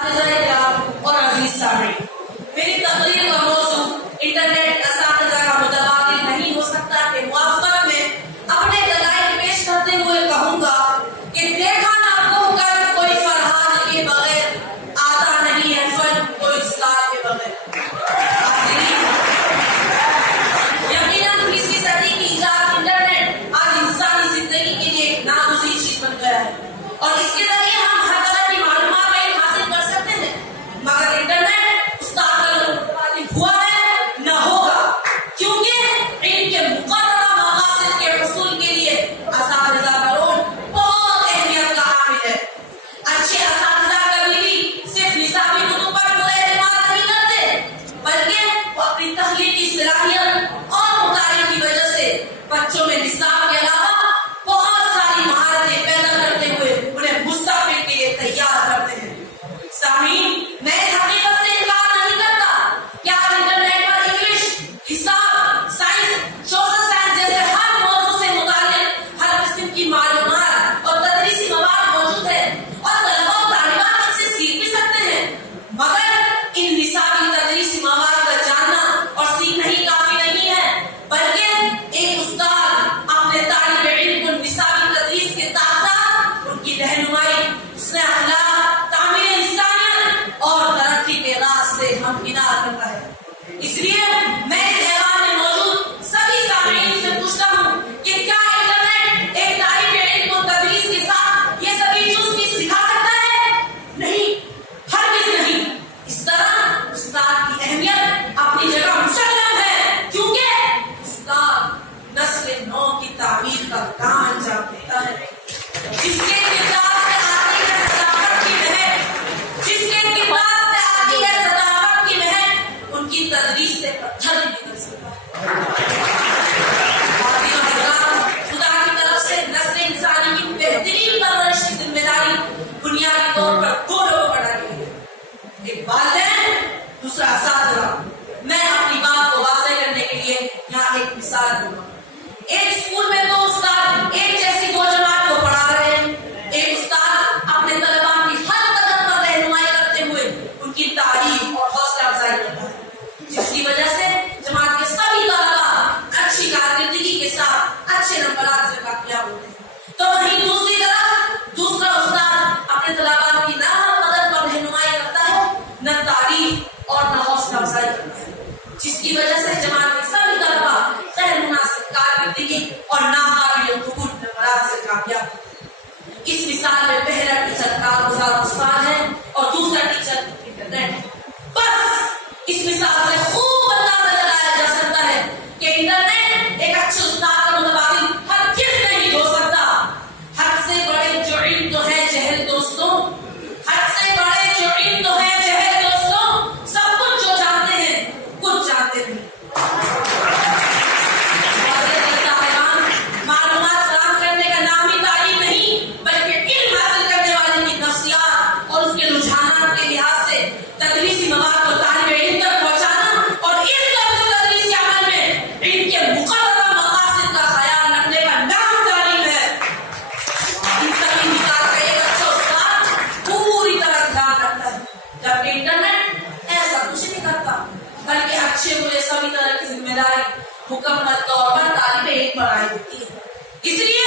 اور عزیز سامعین، میری تقریر کا موضوع انٹرنیٹ اساتذہ کا متبادل نہیں ہو سکتا کہ موافقت میں اپنے دلائل پیش کرتے ہوئے کہوں گا کہ دیکھا نہ کہہ کر کوئی فرحاد کے بغیر آتا نہیں ہے فن کوئی استاد کے بغیر۔ یقیناً 20ویں صدی کی ایجاد انٹرنیٹ آج انسانی زندگی کے لیے ایک ناگزیر چیز بن گیا ہے، اور اس کے ذریعے ہم ہر طرح کی معلومات حاصل کر سکتے ہیں، مگر انٹرنیٹ استاد کا متبادل ہوا ہے نہ ہوگا، کیونکہ علم کے مقررہ مقاصد کے حصول کے لیے اساتذہ کا رول بہت اہمیت کا حامل ہے۔ اچھے اساتذہ کبھی بھی صرف نصابی کتب پر پورا اعتماد نہیں کرتے، بلکہ وہ اپنی تخلیقی صلاحیت اور مطالعے کی وجہ سے بچوں میں نصاب کے علاوہ بہت ساری مہارتیں پیدا کرتے ہوئے انہیں مستقبل کے لیے تیار کرتے ہیں۔ سامعین، میں اس حقیقت سے انکار نہیں کرتا کہ آج انٹرنیٹ پر انگلش، حساب، سائنس، سوشل سائنس جیسے ہر موضوع سے متعلق ہر قسم کی معلومات اور تدریسی مواد موجود ہے، اور طلباء و طالبات ان سے سیکھ بھی سکتے ہیں، مگر ان نصابی تدریسی مواد کا جاننا اور سیکھنا ہی کافی نہیں ہے، بلکہ ایک استاد اپنے طالب علم کو نصابی تدریس کے ساتھ ساتھ ان کی رہنمائی، حسن اخلاق، تعمیر انسانیت اور ترقی کے راستے ہمکنار کرتا ہے۔ اس لیے میں اس ایوان میں موجود سبھی سامعین سے پوچھتا ہوں کہ کیا انٹرنیٹ ایک طالب علم کو تدریس کے ساتھ یہ سبھی چیز سکھا سکتا ہے؟ نہیں، ہرگز نہیں۔ اس طرح استاد کی اہمیت اپنی جگہ مسلم ہے، کیونکہ استاد نسل نو کی تعمیر کا کام انجام دیتا ہے۔ جس کے کردار سے آتی ہے صداقت کی مہک، جس کے کردار سے آتی ہے صداقت کی مہک، ان کی تدریس سے پتھر بھی نکل سکتا ہے۔ خدا کی طرف سے نسل انسانی کی بہترین پرورش کی ذمہ داری بنیادی طور پر دو لوگوں پر ڈالی گئی ہے، ایک والدین، دوسرا اساتذہ۔ میں اپنی بات کو واضح کرنے کے لیے یہاں ایک مثال دوں گا۔ ایک اسکول میں دو استاد ایک جیسی دو جماعت کو پڑھا رہے ہیں۔ ایک استاد اپنے طلباء کی ہر قدم پر رہنمائی کرتے ہوئے ان کی تعریف اور حوصلہ افزائی کرتا ہے، جس کی وجہ سے جماعت کے سبھی طلباء اچھی کارکردگی کے ساتھ اچھے نمبرات سے کامیاب ہوتے ہیں۔ تو وہیں دوسری طرف دوسرا استاد اپنے طلباء کی نہ ہر قدم پر رہنمائی کرتا ہے، نہ تعریف اور نہ حوصلہ افزائی کرتا ہے، جس کی وجہ سے جماعت کے سبھی طلباء غیر مناسب کارکردگی اور ناقابل قبول نمبرات سے کامیاب ہوتے ہیں۔ اس مثال میں پہلا ٹیچر کارگزار استاد ہے اور دوسرا ٹیچر انٹرنیٹ ہے۔ بس اس مثال سے خوب اندازہ لگایا جا سکتا ہے کہ انٹرنیٹ ایک اچھے استاد کا متبادل ہرگز نہیں ہو سکتا۔ حد سے بڑے جو علم تو ہے جہل دوستوں، حد سے بڑے جو علم تو ہے جہل دوستوں، سب کچھ جو جانتے ہیں کچھ جانتے نہیں۔ معلومات فراہم کرنے کا نام ہی تعلیم نہیں، بلکہ علم حاصل کرنے والے کی نفسیات اور اس کے رجحانات کے لحاظ سے تدریسی مواد کو طالب علم تک پہنچانا اور اس طرح سے تدریسی عمل میں علم کے مقررہ مقاصد کا خیال رکھنے کا نام تعلیم ہے۔ ان سبھی مثال کا ایک اچھا استاد پوری طرح دھیان رکھتا ہے، جبکہ انٹرنیٹ ایسا کچھ نہیں کرتا، بلکہ اچھے برے سبھی طرح کی ذمہ داری مکمل طور پر طالب علم پر عائد ہوتی ہے۔ اس لیے